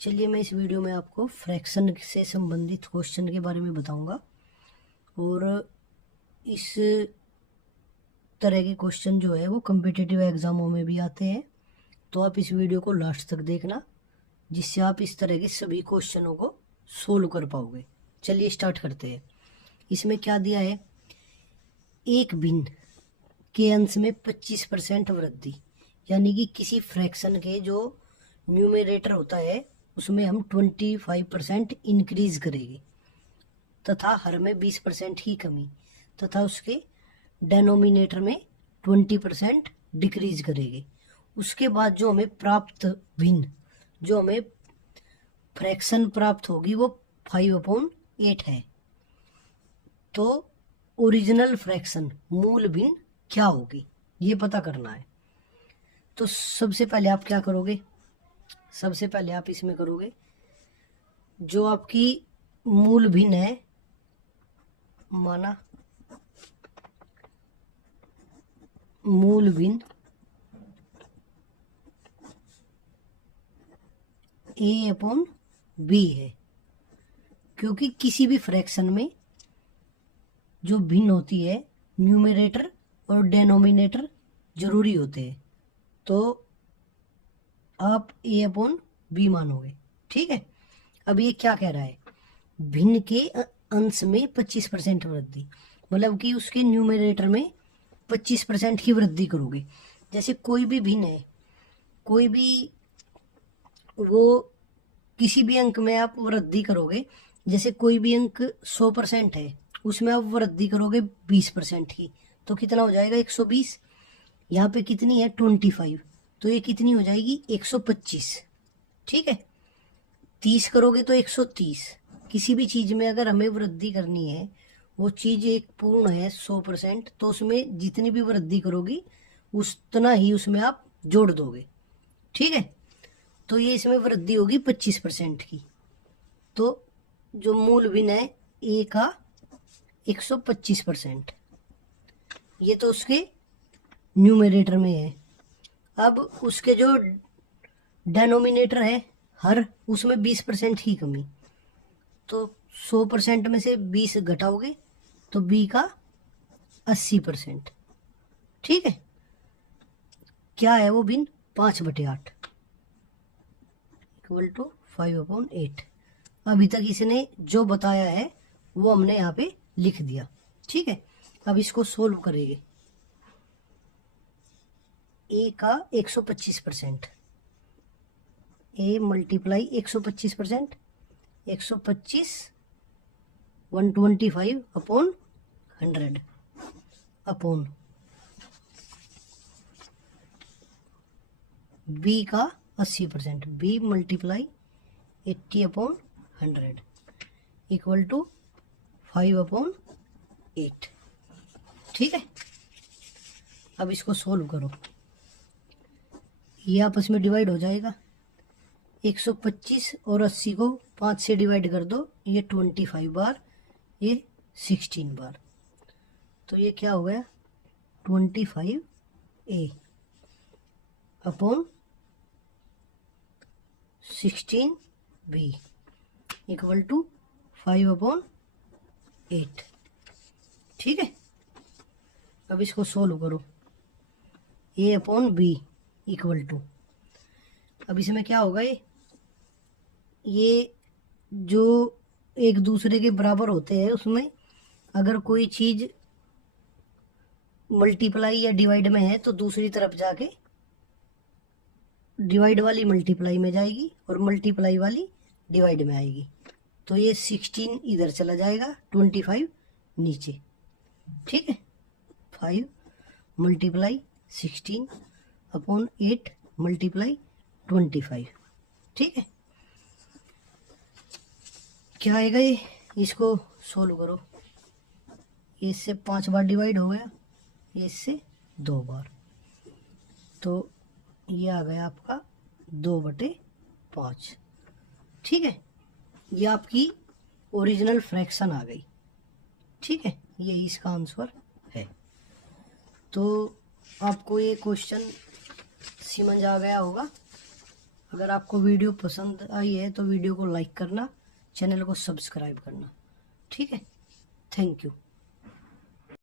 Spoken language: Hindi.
चलिए मैं इस वीडियो में आपको फ्रैक्शन से संबंधित क्वेश्चन के बारे में बताऊंगा और इस तरह के क्वेश्चन जो है वो कम्पिटिटिव एग्जामों में भी आते हैं। तो आप इस वीडियो को लास्ट तक देखना, जिससे आप इस तरह के सभी क्वेश्चनों को सोल्व कर पाओगे। चलिए स्टार्ट करते हैं। इसमें क्या दिया है, एक भिन्न के अंश में 25% वृद्धि, यानी कि किसी फ्रैक्शन के जो न्यूमरेटर होता है उसमें हम 25% इंक्रीज करेंगे तथा हर में 20% की कमी, तथा उसके डेनोमिनेटर में 20% डिक्रीज करेंगे। उसके बाद जो हमें प्राप्त भिन्न, जो हमें फ्रैक्शन प्राप्त होगी वो 5/8 है। तो ओरिजिनल फ्रैक्शन मूल भिन्न क्या होगी ये पता करना है। तो सबसे पहले आप क्या करोगे, सबसे पहले आप इसमें करोगे जो आपकी मूल भिन्न है, माना मूल भिन्न A/B है, क्योंकि किसी भी फ्रैक्शन में जो भिन्न होती है न्यूमरेटर और डेनोमिनेटर जरूरी होते हैं। तो आप A/B मानोगे, ठीक है। अब ये क्या कह रहा है, भिन्न के अंश में 25% वृद्धि, मतलब कि उसके न्यूमरेटर में 25% की वृद्धि करोगे। जैसे कोई भी भिन्न है, कोई भी वो किसी भी अंक में आप वृद्धि करोगे, जैसे कोई भी अंक 100% है उसमें आप वृद्धि करोगे 20% की, तो कितना हो जाएगा 120। यहाँ पे कितनी है 25, तो ये कितनी हो जाएगी 125, ठीक है। 30 करोगे तो 130। किसी भी चीज में अगर हमें वृद्धि करनी है, वो चीज एक पूर्ण है 100%, तो उसमें जितनी भी वृद्धि करोगी उतना ही उसमें आप जोड़ दोगे, ठीक है। तो ये इसमें वृद्धि होगी 25% की। तो जो मूल भिन्न है ए का 125%, ये तो उसके न्यूमरेटर में है। अब उसके जो डेनोमिनेटर है हर, उसमें 20% की कमी, तो 100% में से 20 घटाओगे तो बी का 80%, ठीक है। क्या है वो भिन्न, 5/8 इक्वल टू 5/8। अभी तक इसने जो बताया है वो हमने यहाँ पे लिख दिया, ठीक है। अब इसको सोल्व करेंगे। ए का 125%, ए मल्टीप्लाई 125%, 125 125/100 अपॉन बी का 80%, बी मल्टीप्लाई 80/100 इक्वल टू 5/8, ठीक है। अब इसको सोल्व करो, ये आपस में डिवाइड हो जाएगा। 125 और 80 को 5 से डिवाइड कर दो, ये 25 बार, ये 16 बार, तो ये क्या हो गया 25A upon 16B equal to 5/8, ठीक है। अब इसको सोल्व करो, A/B इक्वल टू, अब इसमें क्या होगा, ये जो एक दूसरे के बराबर होते हैं उसमें अगर कोई चीज मल्टीप्लाई या डिवाइड में है तो दूसरी तरफ जाके डिवाइड वाली मल्टीप्लाई में जाएगी और मल्टीप्लाई वाली डिवाइड में आएगी। तो ये 16 इधर चला जाएगा, 25 नीचे, ठीक है। 5 मल्टीप्लाई 16/8 मल्टीप्लाई 25, ठीक है। क्या आएगा ये, इसको सोल्व करो। इससे 5 बार डिवाइड हो गया, इससे 2 बार, तो ये आ गया आपका 2/5, ठीक है। ये आपकी ओरिजिनल फ्रैक्शन आ गई, ठीक है। ये इसका आंसर है। तो आपको ये क्वेश्चन समझ आ गया होगा। अगर आपको वीडियो पसंद आई है तो वीडियो को लाइक करना, चैनल को सब्सक्राइब करना। ठीक है, थैंक यू।